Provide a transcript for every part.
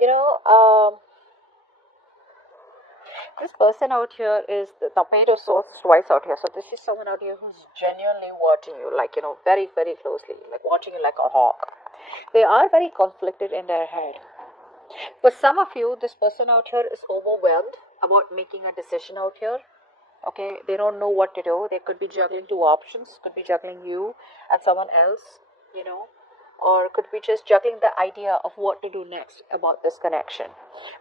You know, this person out here is the page of swords twice out here. So this is someone out here who's genuinely watching you, like, very, very closely, like watching you like a hawk. They are very conflicted in their head. For some of you, this person out here is overwhelmed about making a decision out here. Okay, they don't know what to do. They could be juggling two options, could be juggling you and someone else, you know, or could be just juggling the idea of what to do next about this connection.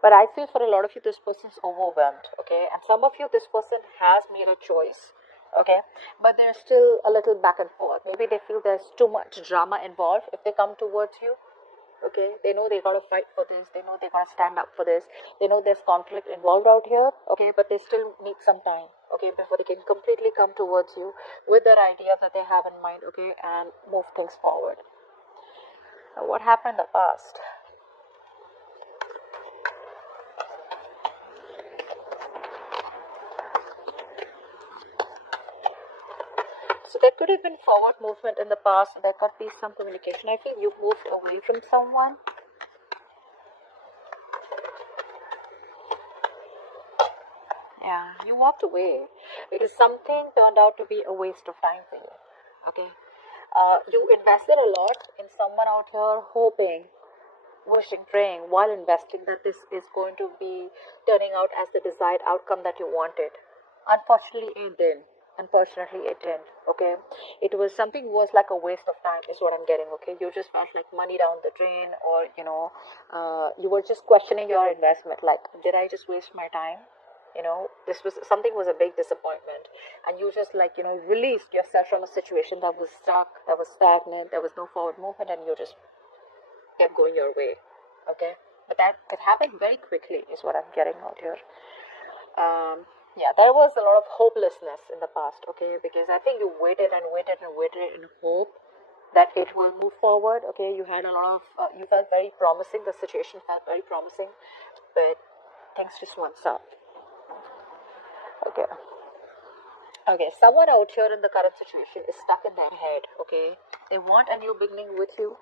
But I feel for a lot of you, this person's overwhelmed. Okay, and some of you, this person has made a choice. Okay, but there's still a little back and forth. Maybe they feel there's too much drama involved if they come towards you. Okay, they know they gotta fight for this, they know they gotta stand up for this, they know there's conflict involved out here. Okay, but they still need some time, okay, before they can completely come towards you with their idea that they have in mind, okay, and move things forward. Now, what happened in the past? So there could have been forward movement in the past, there could be some communication. I feel you moved away from someone. Yeah, you walked away because something turned out to be a waste of time for you. Okay, you invested a lot in someone out here, hoping, wishing, praying while investing that this is going to be turning out as the desired outcome that you wanted. Unfortunately, it didn't. Unfortunately, it didn't. Okay, it was something was like a waste of time, is what I'm getting. Okay, you just felt like money down the drain, or you were just questioning your investment. Like, did I just waste my time? This was something was a big disappointment, and you just like released yourself from a situation that was stuck, that was stagnant, there was no forward movement, and you just kept going your way. Okay, but that it happened very quickly is what I'm getting out here. Yeah, there was a lot of hopelessness in the past. Okay, because I think you waited and waited and waited in hope that it will move forward. Okay, you had a lot of you felt very promising, the situation felt very promising, but things just went south. Okay. Okay, someone out here in the current situation is stuck in their head. Okay, they want a new beginning with you,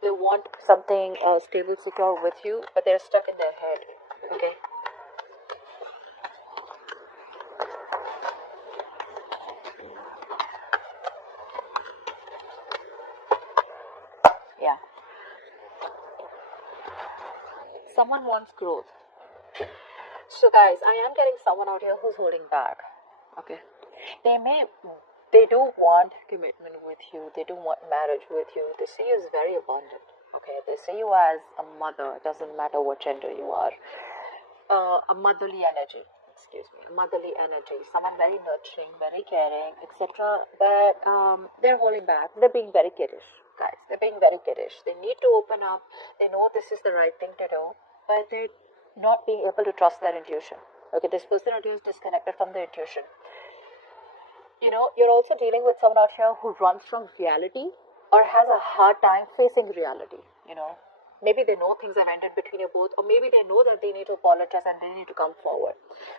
they want something stable, secure with you, but they're stuck in their head. Okay. Yeah. Someone wants growth. So guys, I am getting someone out here who's holding back. Okay. They may they do want commitment with you, they do want marriage with you. They see you as very abundant. Okay. They see you as a mother, it doesn't matter what gender you are. A motherly energy, excuse me, a motherly energy, someone very nurturing, very caring, etc. But they're holding back, they're being very kiddish, guys, they're being very kiddish. They need to open up, they know this is the right thing to do, but they're not being able to trust their intuition. Okay, this person out here is disconnected from their intuition. You're also dealing with someone out here who runs from reality or has a hard time facing reality. Maybe they know things have ended between you both, or maybe they know that they need to apologize and they need to come forward.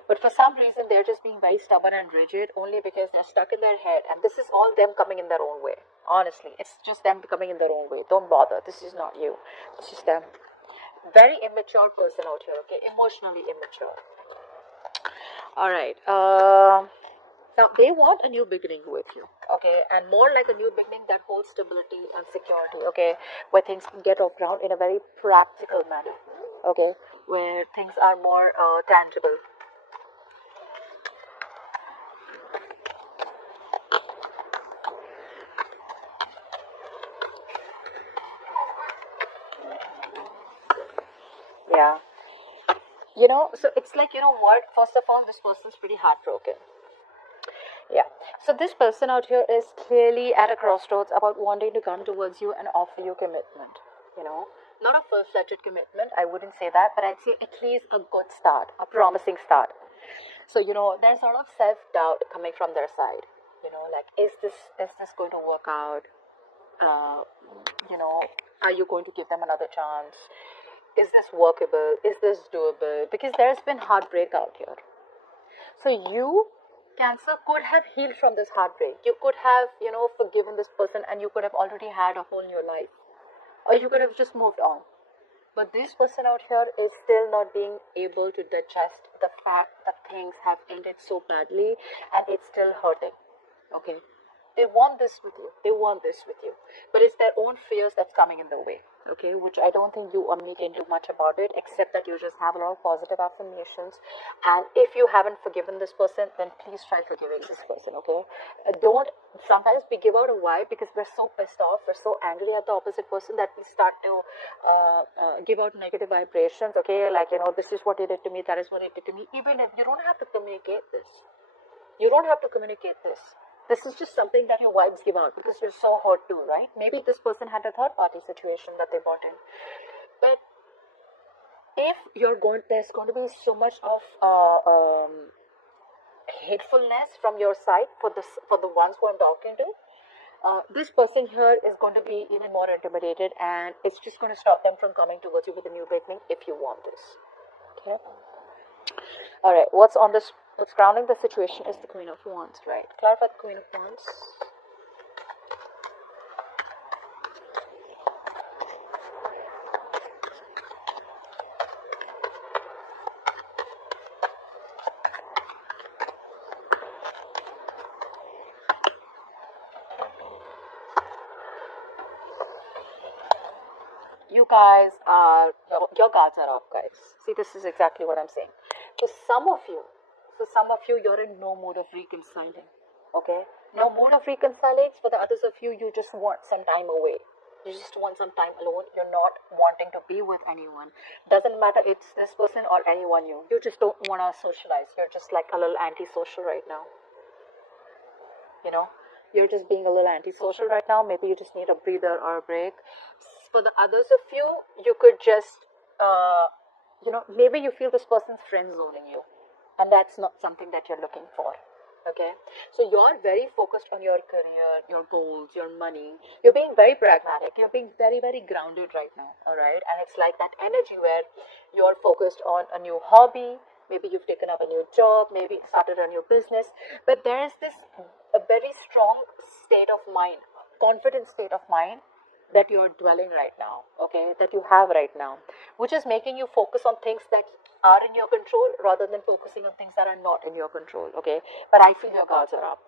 But for some reason, they're just being very stubborn and rigid only because they're stuck in their head, and this is all them coming in their own way. Honestly, it's just them coming in their own way. Don't bother. This is not you. This is them. Very immature person out here, okay? Emotionally immature. All right. Now they want a new beginning with you, okay, and more like a new beginning that holds stability and security, okay, where things can get off ground in a very practical manner, okay, where things are more tangible. Yeah, so it's like what. First of all, this person's pretty heartbroken. Yeah. So this person out here is clearly at a crossroads about wanting to come towards you and offer you commitment. You know, not a full-fledged commitment. I wouldn't say that, but I'd say at least a good start, a promising start. So there's a lot of self-doubt coming from their side. Like, is this going to work out? Uh, you know, are you going to give them another chance? Is this workable? Is this doable? Because there's been heartbreak out here. So you, Cancer, could have healed from this heartbreak. You could have, forgiven this person, and you could have already had a whole new life. Or you could have just moved on. but this person out here is still not being able to digest the fact that things have ended so badly and it's still hurting. Okay, they want this with you, but it's their own fears that's coming in the way. Okay, which I don't think you or me can do much about it, except that you just have a lot of positive affirmations. And if you haven't forgiven this person, then please try forgiving this person. Okay, don't. Sometimes we give out a vibe because we're so pissed off, we're so angry at the opposite person that we start to give out negative vibrations. Okay, like, this is what he did to me, that is what he did to me. Even if you don't have to communicate this, this is just something that your vibes give out because you're so hurt too, right? Maybe this person had a third party situation that they brought in. But if there's going to be so much of hatefulness from your side for the ones who I'm talking to, this person here is going to be even more intimidated, and it's just going to stop them from coming towards you with a new beginning if you want this. Okay. All right. What's grounding the situation is the Queen of Wands, right? Clarify the Queen of Wands. You guys are, your guards are up, guys. See, this is exactly what I'm saying. So some of you, you're in no mood of reconciling. Okay? No mood of reconciling. For the others of you, you just want some time away. You just want some time alone. You're not wanting to be with anyone. Doesn't matter it's this person or anyone new. You just don't want to socialize. You're just like a little antisocial right now. You're just being a little antisocial right now. Maybe you just need a breather or a break. For the others of you, you could just, maybe you feel this person's friend zoning you, and that's not something that you're looking for. Okay, so you're very focused on your career, your goals, your money. You're being very pragmatic. You're being very, very grounded right now. All right, and it's like that energy where you're focused on a new hobby. Maybe you've taken up a new job. Maybe started a new business. But there is a very strong state of mind, confident state of mind that you're dwelling right now, okay, that you have right now, which is making you focus on things that are in your control rather than focusing on things that are not in your control, okay. But I feel your guards are up.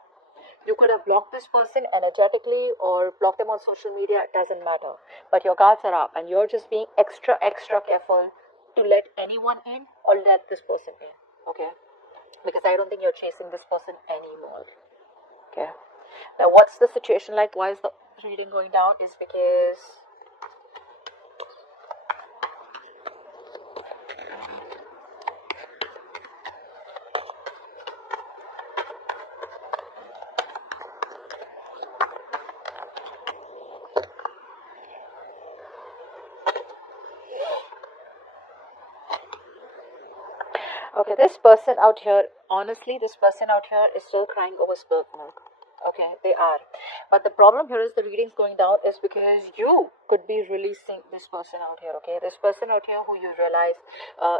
You could have blocked this person energetically or blocked them on social media, it doesn't matter. But your guards are up and you're just being extra, extra careful to let anyone in or let this person in, okay? Because I don't think you're chasing this person anymore, okay? Now, what's the situation like? Why is the reading going down? Is because okay, this person out here, honestly, this person out here is still crying over spilled milk. Okay, they are. But the problem here is the readings going down is because you could be releasing this person out here, okay? This person out here who you realize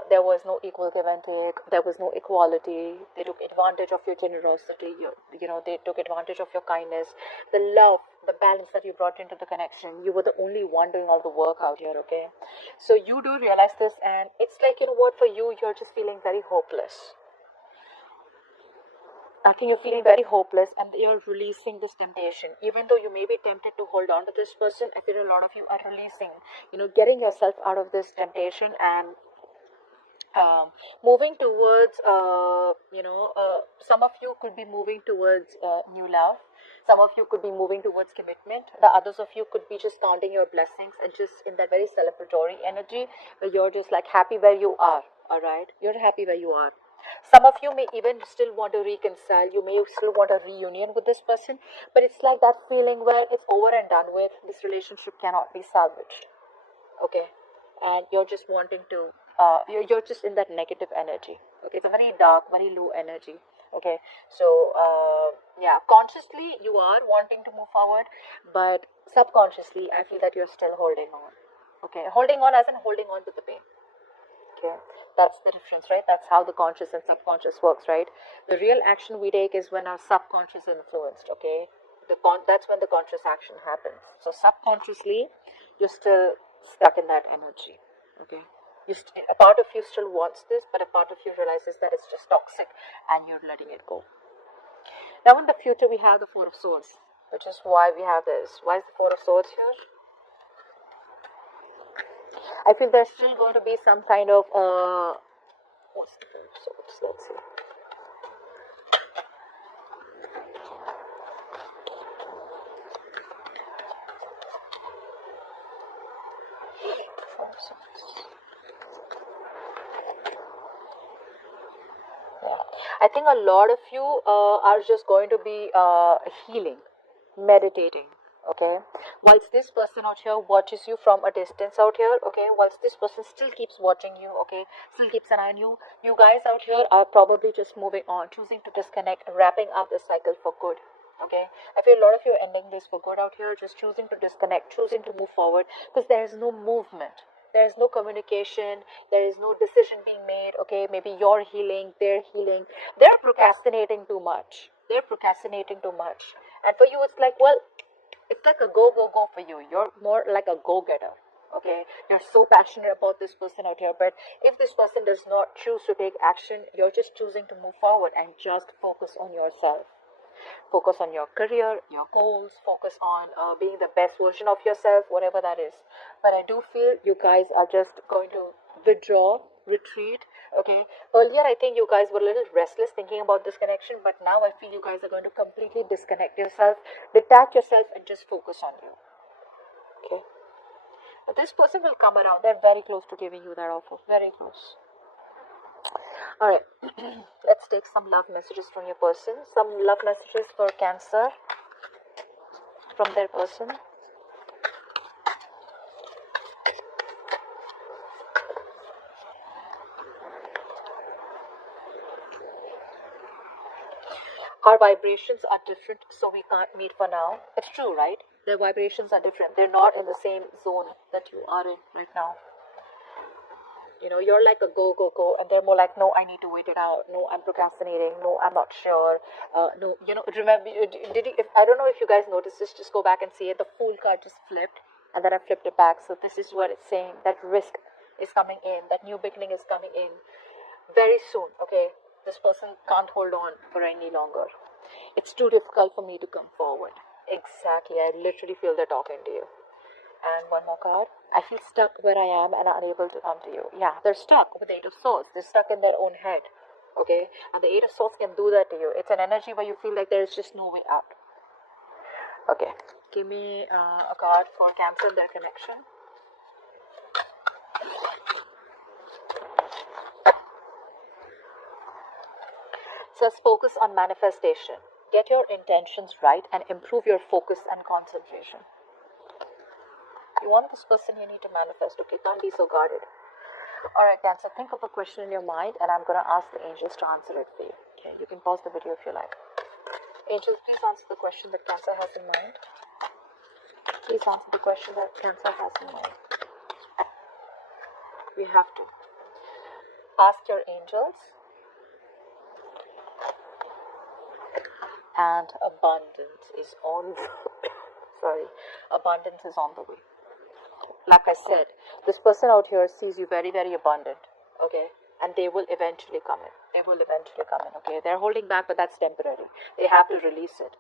there was no equal give and take, there was no equality, they took advantage of your generosity, they took advantage of your kindness, the love, the balance that you brought into the connection. You were the only one doing all the work out here, okay? So you do realize this, and it's like, for you, you're just feeling very hopeless. I think you're feeling very hopeless and you're releasing this temptation. Even though you may be tempted to hold on to this person, I feel a lot of you are releasing, getting yourself out of this temptation and moving towards, some of you could be moving towards new love. Some of you could be moving towards commitment. The others of you could be just counting your blessings and just in that very celebratory energy where you're just like happy where you are, all right? You're happy where you are. Some of you may even still want to reconcile. You may still want a reunion with this person, but it's like that feeling where it's over and done with. This relationship cannot be salvaged, okay? And you're just wanting to, you're just in that negative energy, okay? It's a very dark, very low energy, okay? So, consciously you are wanting to move forward, but subconsciously I feel that you're still holding on, okay? Holding on as in holding on to the pain. Okay, that's the difference, right? That's how the conscious and subconscious works, right? The real action we take is when our subconscious is influenced, okay? That's when the conscious action happens. So subconsciously, you're still stuck in that energy, Okay, a part of you still wants this, but a part of you realizes that it's just toxic and you're letting it go. Now in the future we have the Four of Swords, which is why we have this. Why is the Four of Swords here? I feel there's still going to be some kind of what's the Four of Swords? Let's see. I think a lot of you are just going to be healing, meditating, okay? Whilst this person out here watches you from a distance out here, okay? Whilst this person still keeps watching you, okay? Still keeps an eye on you. You guys out here are probably just moving on, choosing to disconnect, wrapping up the cycle for good. Okay, I feel a lot of you are ending this for good out here, just choosing to disconnect, choosing to move forward, because there is no movement. There is no communication, there is no decision being made. Okay, maybe you're healing, they're healing, they're procrastinating too much, and for you it's like, well, it's like a go go go for you. You're more like a go-getter. Okay, you're so passionate about this person out here, but if this person does not choose to take action, you're just choosing to move forward and just focus on yourself. Focus on your career, your goals, focus on being the best version of yourself, whatever that is. But I do feel you guys are just going to withdraw, retreat. Okay, earlier I think you guys were a little restless thinking about this connection, but now I feel you guys are going to completely disconnect yourself, detach yourself, and just focus on you. Okay, but this person will come around. They're very close to giving you that offer, very close. Alright, let's take some love messages from your person. Some love messages for Cancer from their person. Our vibrations are different, so we can't meet for now. It's true, right? Their vibrations are different. They're not in the same zone that you are in right now. You know, you're like a go, go, go, and they're more like, no, I need to wait it out. No, I'm procrastinating. No, I'm not sure. No, you know, remember, I don't know if you guys noticed this, just go back and see it. The Fool card just flipped, and then I flipped it back. So this is what it's saying, that risk is coming in, that new beginning is coming in very soon, okay? This person can't hold on for any longer. It's too difficult for me to come forward. Exactly, I literally feel they're talking to you. And one more card. I feel stuck where I am and unable to come to you. Yeah, they're stuck with the Eight of Swords. They're stuck in their own head. Okay? And the Eight of Swords can do that to you. It's an energy where you feel like there is just no way out. Okay. Give me a card for Cancer, their connection. It says focus on manifestation. Get your intentions right and improve your focus and concentration. You want this person, you need to manifest. Okay, can't be so guarded. Alright, Cancer, think of a question in your mind and I'm going to ask the angels to answer it for you. Okay, you can pause the video if you like. Angels, please answer the question that Cancer has in mind. Please answer the question that Cancer has in mind. We have to. Ask your angels. And abundance is on abundance is on the way. Like I said, this person out here sees you very, very abundant, okay? And they will eventually come in. Okay? They're holding back, but that's temporary. They have to release it.